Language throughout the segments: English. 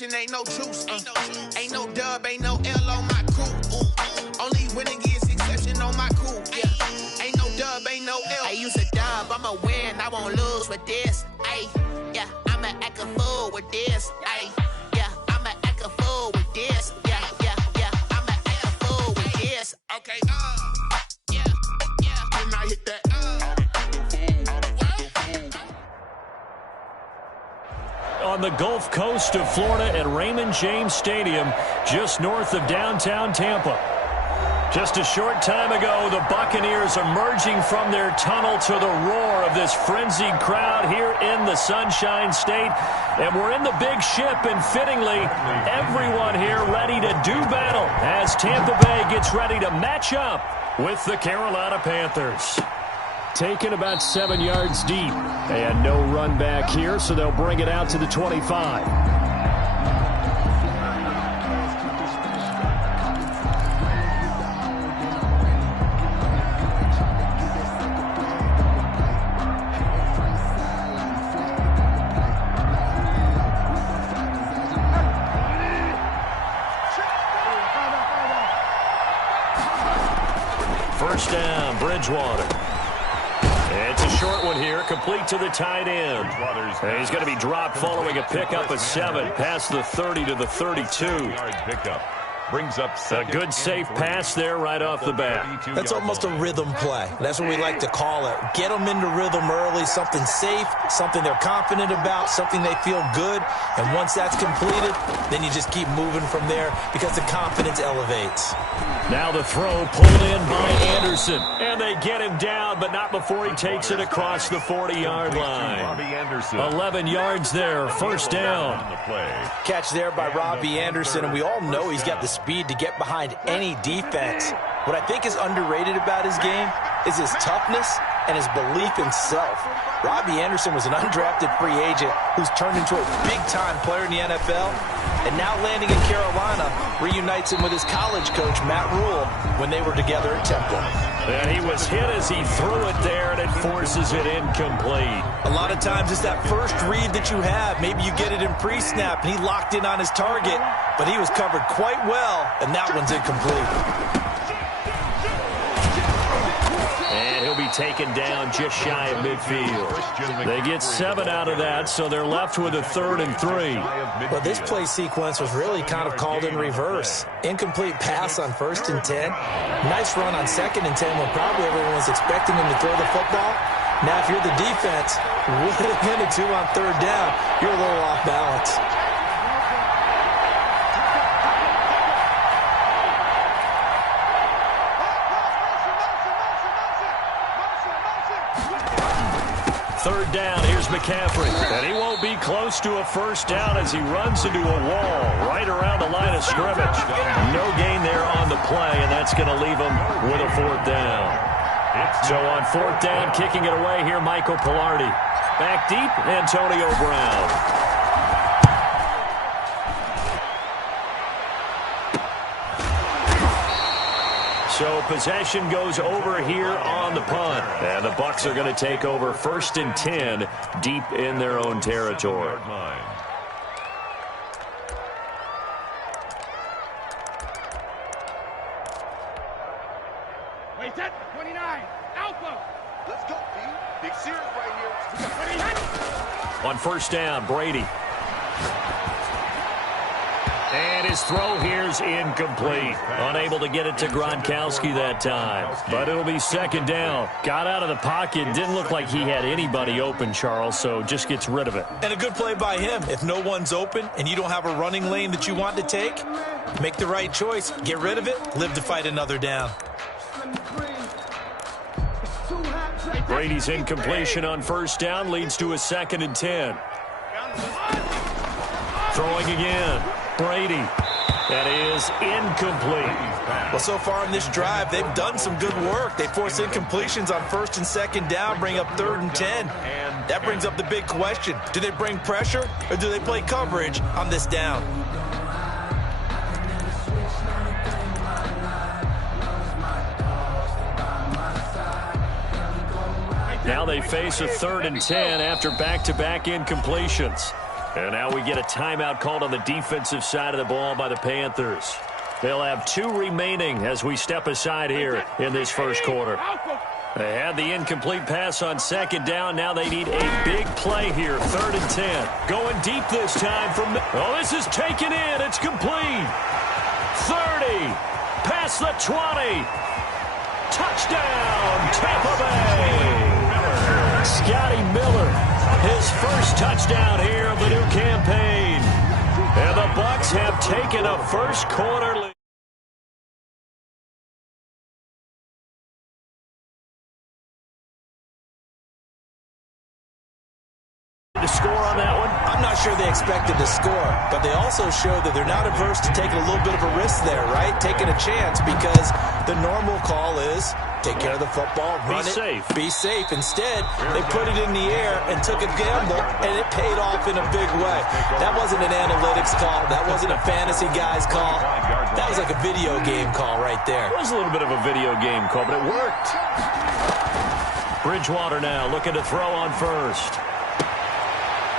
exception, ain't no truce. Ain't no dub, ain't no L on my crew. Only winning is exception on my crew. Yeah. Ain't no dub, ain't no L. I use a dub, I'ma win, I won't lose with this. Ay, yeah, I'ma act a fool with this. Ay, yeah, I'ma act a fool with this. Yeah, yeah, yeah, I'ma act a fool with this. Okay, yeah, yeah. When I hit that, on the Gulf Coast of Florida at Raymond James Stadium, just north of downtown Tampa. Just a short time ago, the Buccaneers emerging from their tunnel to the roar of this frenzied crowd here in the Sunshine State. And we're in the big ship, and fittingly, everyone here ready to do battle as Tampa Bay gets ready to match up with the Carolina Panthers. Taken about 7 yards deep, and no run back here, so they'll bring it out to the 25. First down, Bridgewater. It's a short one here, complete to the tight end. And he's going to be dropped following a pickup of 7, past the 30 to the 32. Brings up a good safe pass there right off the bat. That's almost a rhythm play. That's what we like to call it. Get them into rhythm early, something safe, something they're confident about, something they feel good. And once that's completed, then you just keep moving from there because the confidence elevates. Now the throw pulled in by Anderson. And they get him down, but not before he takes it across the 40-yard line. 11 yards there, first down. Catch there by Robbie Anderson, and we all know he's got the speed to get behind any defense. What I think is underrated about his game is his toughness and his belief in self. Robbie Anderson was an undrafted free agent who's turned into a big-time player in the NFL, and now landing in Carolina reunites him with his college coach, Matt Rule, when they were together at Temple. And he was hit as he threw it there, and it forces it incomplete. A lot of times it's that first read that you have. Maybe you get it in pre-snap, and he locked in on his target, but he was covered quite well, and that one's incomplete. And he'll be taken down just shy of midfield. They get 7 out of that, so they're left with a 3rd and 3. Well, this play sequence was really kind of called in reverse. Incomplete pass on 1st and 10. Nice run on 2nd and 10 when probably everyone was expecting him to throw the football. Now, if you're the defense, with a minute 2 on 3rd down, you're a little off balance. Third down, here's McCaffrey. And he won't be close to a first down as he runs into a wall right around the line of scrimmage. No gain there on the play, and that's going to leave him with a 4th down. So on 4th down, kicking it away here, Michael Pilardi. Back deep, Antonio Brown. So possession goes over here on the punt. And the Bucs are going to take over 1st and 10 deep in their own territory. Wait, set, 29, Alpha. Let's go, B. Big series right here. On 1st down, Brady. And his throw here's incomplete. Unable to get it to Gronkowski that time. But it'll be 2nd down. Got out of the pocket. Didn't look like he had anybody open, Charles, so just gets rid of it. And a good play by him. If no one's open and you don't have a running lane that you want to take, make the right choice. Get rid of it. Live to fight another down. Brady's incompletion on 1st down leads to a 2nd and 10. Throwing again. Brady. That is incomplete. Well, so far in this drive, they've done some good work. They force incompletions on 1st and 2nd down, bring up 3rd and 10. That brings up the big question. Do they bring pressure or do they play coverage on this down? Now they face a 3rd and 10 after back-to-back incompletions. And now we get a timeout called on the defensive side of the ball by the Panthers. They'll have 2 remaining as we step aside here in this first quarter. They had the incomplete pass on second down. Now they need a big play here, 3rd and 10. Going deep this time from... Oh, this is taken in. It's complete. 30. Past the 20. Touchdown, Tampa Bay. Scotty Miller, his first touchdown here of the new campaign. And the Bucs have taken a first quarter lead. To score on that one? I'm not sure they expected to score, but they also showed that they're not averse to taking a little bit of a risk there, right? Taking a chance, because the normal call is take care of the football, run it, be safe. Instead, they put it in the air and took a gamble, and it paid off in a big way. That wasn't an analytics call. That wasn't a fantasy guy's call. That was like a video game call right there. It was a little bit of a video game call, but it worked. Bridgewater now looking to throw on first.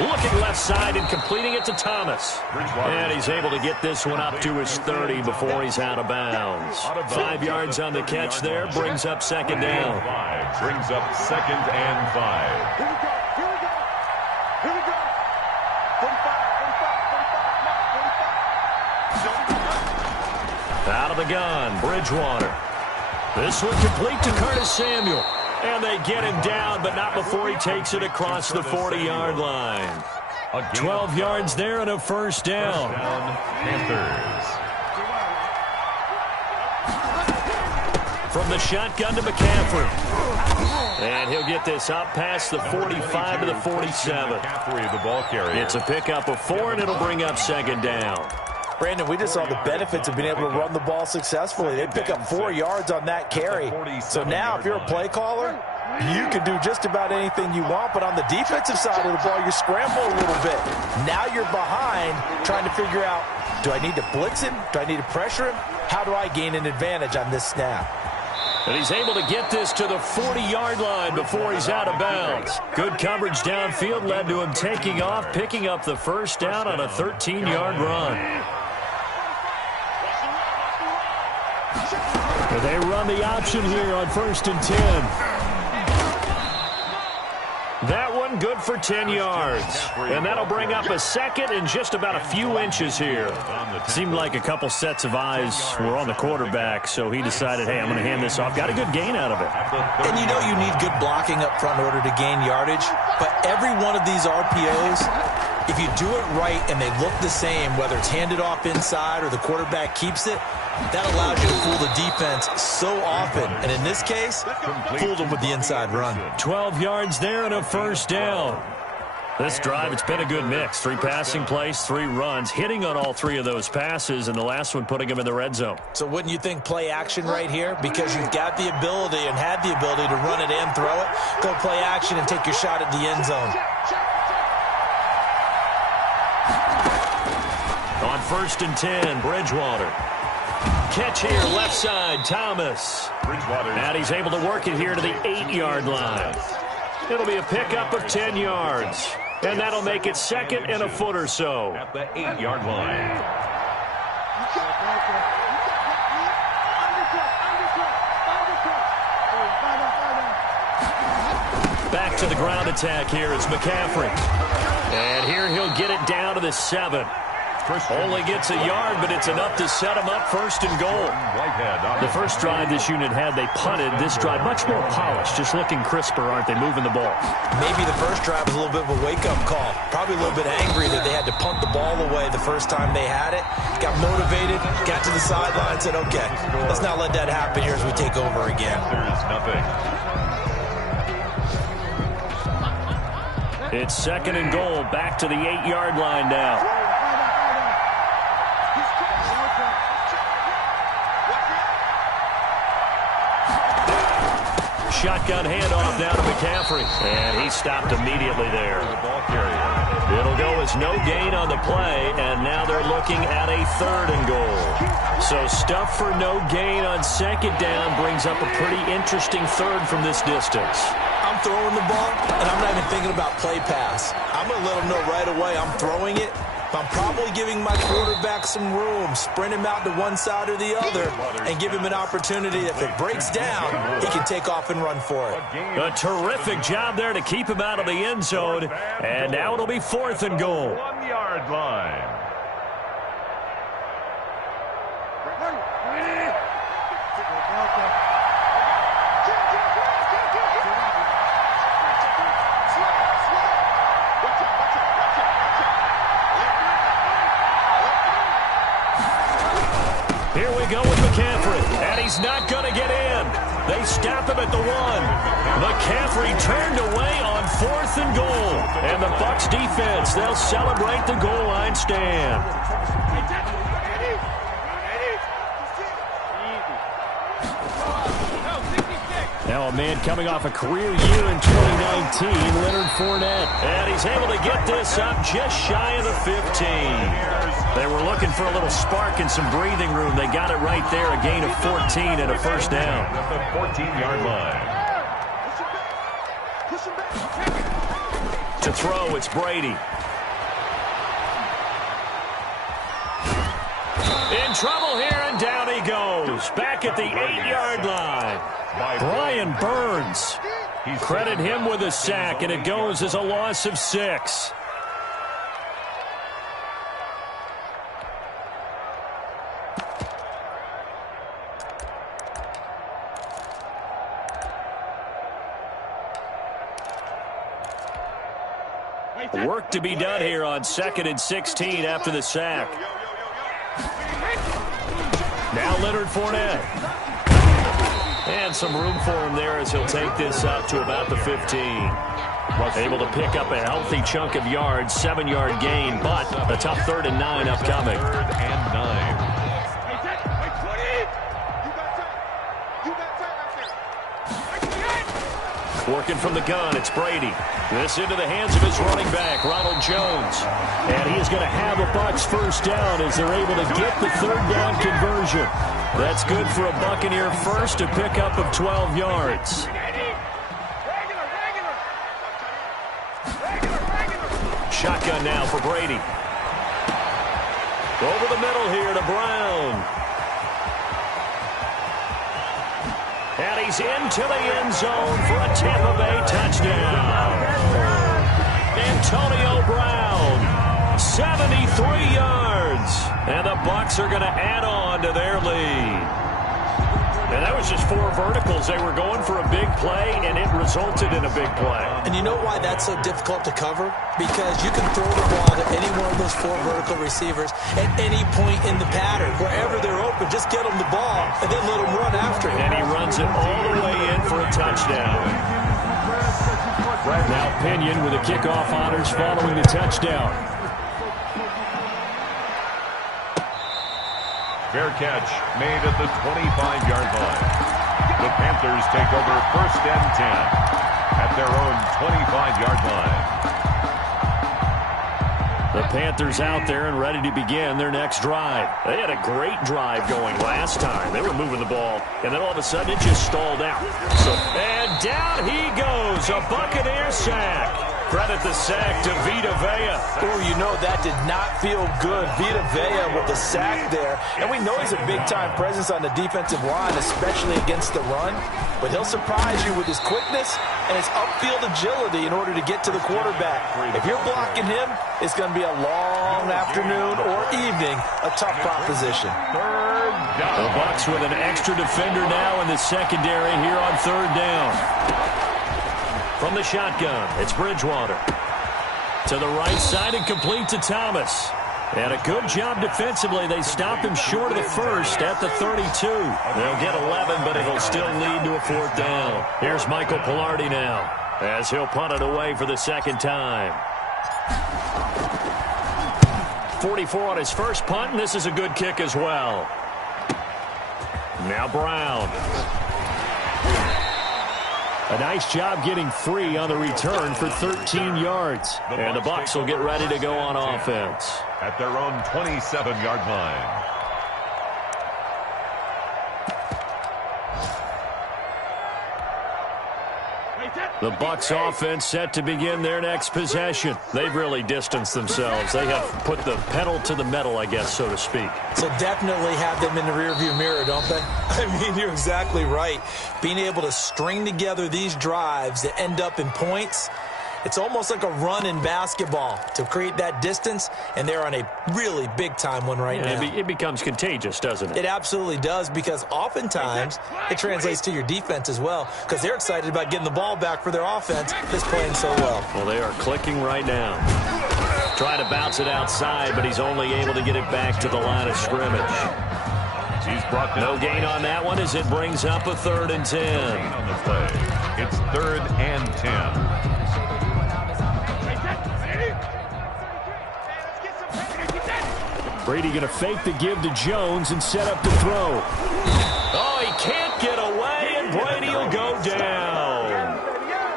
Looking left side and completing it to Thomas. And he's able to get this one up to his 30 before he's out of bounds. 5 yards on the catch there, brings up second down. Brings up 2nd and 5. Here we go. Here we go. Here we go. 45, 45, 45. Out of the gun, Bridgewater. This one complete to Curtis Samuel. And they get him down, but not before he takes it across the 40-yard line. 12 yards there and a first down. Panthers. From the shotgun to McCaffrey. And he'll get this up past the 45 to the 47. McCaffrey, the ball carrier. It's a pickup of 4, and it'll bring up second down. Brandon, we just saw the benefits of being able to run the ball successfully. They pick up 4 yards on that carry. So now, if you're a play caller, you can do just about anything you want. But on the defensive side of the ball, you scramble a little bit. Now you're behind, trying to figure out, do I need to blitz him? Do I need to pressure him? How do I gain an advantage on this snap? And he's able to get this to the 40-yard line before he's out of bounds. Good coverage downfield led to him taking off, picking up the first down on a 13-yard run. They run the option here on 1st and 10. That one good for 10 yards. And that'll bring up a second and just about a few inches here. Seemed like a couple sets of eyes were on the quarterback, so he decided, hey, I'm going to hand this off. Got a good gain out of it. And you know you need good blocking up front in order to gain yardage. But every one of these RPOs, if you do it right and they look the same, whether it's handed off inside or the quarterback keeps it, that allows you to fool the defense so often. And in this case, fooled them with the inside run. 12 yards there and a first down. This drive, it's been a good mix. 3 passing plays, 3 runs, hitting on all 3 of those passes, and the last one putting them in the red zone. So wouldn't you think play action right here? Because you've got the ability and had the ability to run it and throw it. Go play action and take your shot at the end zone. On 1st and 10, Bridgewater. Catch here, left side, Thomas. And he's able to work it here to the 8-yard line. It'll be a pickup of 10 yards. And that'll make it 2nd and a foot or so. At the 8-yard line. Back to the ground attack here is McCaffrey. And here he'll get it down to the 7. Only gets a yard, but it's enough to set him up 1st and goal. The first drive this unit had, they punted. This drive, much more polished, just looking crisper, aren't they, moving the ball? Maybe the first drive was a little bit of a wake-up call. Probably a little bit angry that they had to punt the ball away the first time they had it. Got motivated, got to the sideline, said, okay, let's not let that happen here as we take over again. There's nothing. It's 2nd and goal, back to the 8-yard line now. Shotgun handoff now to McCaffrey. And he stopped immediately there. It'll go as no gain on the play, and now they're looking at a 3rd and goal. So stuff for no gain on 2nd down brings up a pretty interesting 3rd from this distance. I'm throwing the ball, and I'm not even thinking about play pass. I'm going to let them know right away I'm throwing it. I'm probably giving my quarterback some room, sprint him out to one side or the other, and give him an opportunity. If it breaks down, he can take off and run for it. A terrific job there to keep him out of the end zone. And now it'll be 4th and goal. 1-yard line. Here we go with McCaffrey, and he's not going to get in. They stop him at the 1. McCaffrey turned away on 4th and goal. And the Bucs defense, they'll celebrate the goal line stand. Now a man coming off a career year in 2019, Leonard Fournette. And he's able to get this up just shy of the 15. They were looking for a little spark and some breathing room. They got it right there, a gain of 14 and a first down. At the 14-yard line. To throw, it's Brady. In trouble here, and down he goes. Back at the 8-yard line. Brian Burns. Credit him with a sack, and it goes as a loss of 6. Work to be done here on 2nd and 16 after the sack. Now Leonard Fournette. And some room for him there as he'll take this up to about the 15. Able to pick up a healthy chunk of yards, 7-yard gain, but a tough 3rd and 9 upcoming. 3rd and 9. Working from the gun, it's Brady. This into the hands of his running back, Ronald Jones. And he is going to have a Bucs first down as they're able to get the 3rd down conversion. That's good for a Buccaneer first, a pickup of 12 yards. Shotgun now for Brady. Over the middle here to Brown. And he's into the end zone for a Tampa Bay touchdown. Antonio Brown, 73 yards. And the Bucs are going to add on to their lead. And that was just 4 verticals. They were going for a big play, and it resulted in a big play. And you know why that's so difficult to cover? Because you can throw the ball to any one of those 4 vertical receivers at any point in the pattern. Wherever they're open, just get them the ball and then let them run after it. And he runs it all the way in for a touchdown. Now Pinion with the kickoff honors following the touchdown. Fair catch made at the 25-yard line. The Panthers take over 1st and 10 at their own 25-yard line. The Panthers out there and ready to begin their next drive. They had a great drive going last time. They were moving the ball, and then all of a sudden it just stalled out. And down he goes, a Buccaneer sack. Credit the sack to Vita Vea. Oh, you know that did not feel good. Vita Vea with the sack there. And we know he's a big-time presence on the defensive line, especially against the run. But he'll surprise you with his quickness and his upfield agility in order to get to the quarterback. If you're blocking him, it's going to be a long afternoon or evening, a tough proposition. The Bucs with an extra defender now in the secondary here on 3rd down. From the shotgun, it's Bridgewater. To the right side and complete to Thomas. And a good job defensively. They stopped him short of the first at the 32. They'll get 11, but it'll still lead to a 4th down. Here's Michael Pilardi now as he'll punt it away for the 2nd time. 44 on his first punt, and this is a good kick as well. Now Brown. A nice job getting free on the return for 13 yards. And the Bucs will get ready to go on offense. At their own 27-yard line. The Bucs offense set to begin their next possession. They've really distanced themselves. They have put the pedal to the metal, I guess, so to speak. So definitely have them in the rearview mirror, don't they? I mean, you're exactly right. Being able to string together these drives that end up in points, it's almost like a run in basketball to create that distance, and they're on a really big-time one right now. It becomes contagious, doesn't it? It absolutely does, because oftentimes it translates to your defense as well, because they're excited about getting the ball back for their offense that's playing so well. Well, they are clicking right now. Trying to bounce it outside, but he's only able to get it back to the line of scrimmage. He's brought no gain on that one as it brings up a 3rd and 10. On the play. It's 3rd and 10. Brady going to fake the give to Jones and set up the throw. Oh, he can't get away, and Brady will go down.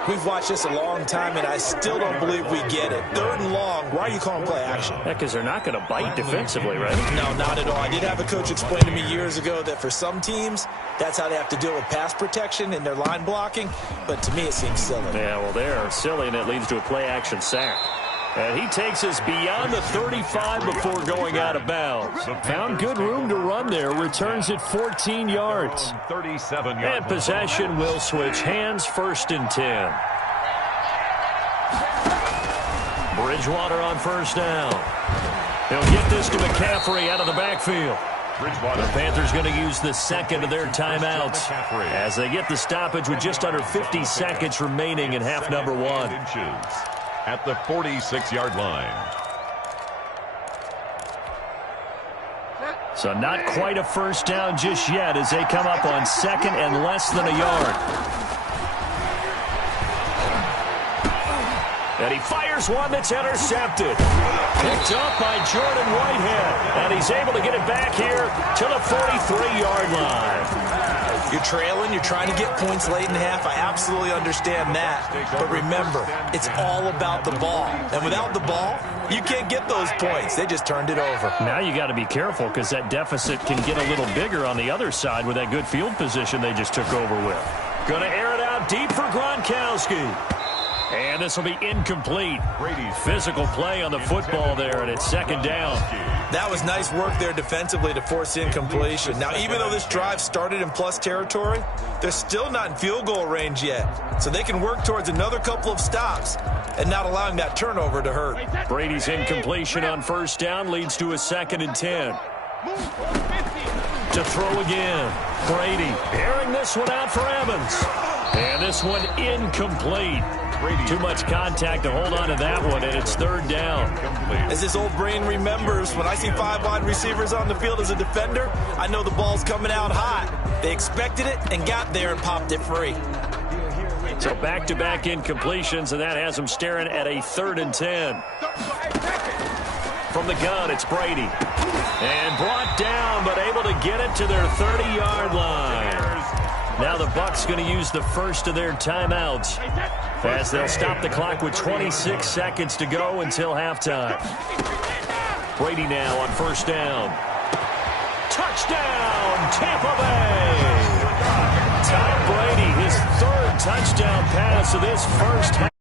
We've watched this a long time, and I still don't believe we get it. 3rd and long. Why are you calling play action? Because they're not going to bite defensively, right? No, not at all. I did have a coach explain to me years ago that for some teams, that's how they have to deal with pass protection and their line blocking. But to me, it seems silly. Yeah, well, they're silly, and it leads to a play action sack. And he takes us beyond the 35 before going out of bounds. Found good room to run there. Returns it 14 yards. 37 yards. And possession will switch hands. 1st and 10. Bridgewater on 1st down. He'll get this to McCaffrey out of the backfield. The Panthers going to use the 2nd of their timeouts as they get the stoppage with just under 50 seconds remaining in half number 1. At the 46-yard line. So not quite a 1st down just yet as they come up on 2nd and less than a yard. And he fires one that's intercepted. Picked up by Jordan Whitehead. And he's able to get it back here to the 43-yard line. You're trailing, you're trying to get points late in half. I absolutely understand that. But remember, it's all about the ball. And without the ball, you can't get those points. They just turned it over. Now you got to be careful because that deficit can get a little bigger on the other side with that good field position they just took over with. Going to air it out deep for Gronkowski. And this will be incomplete. Physical play on the football there, and it's 2nd down. That was nice work there defensively to force incompletion. Now, even though this drive started in plus territory, they're still not in field goal range yet. So they can work towards another couple of stops and not allowing that turnover to hurt. Brady's incompletion on 1st down leads to a 2nd and 10. To throw again. Brady airing this one out for Evans. And this one incomplete. Too much contact to hold on to that one, and it's 3rd down. As this old brain remembers, when I see 5 wide receivers on the field as a defender, I know the ball's coming out hot. They expected it and got there and popped it free. So back-to-back incompletions, and that has them staring at a 3rd and 10. From the gun, it's Brady. And brought down, but able to get it to their 30-yard line. Now the Bucs going to use the 1st of their timeouts as they'll stop the clock with 26 seconds to go until halftime. Brady now on 1st down. Touchdown, Tampa Bay! Tom Brady, his 3rd touchdown pass of this first half.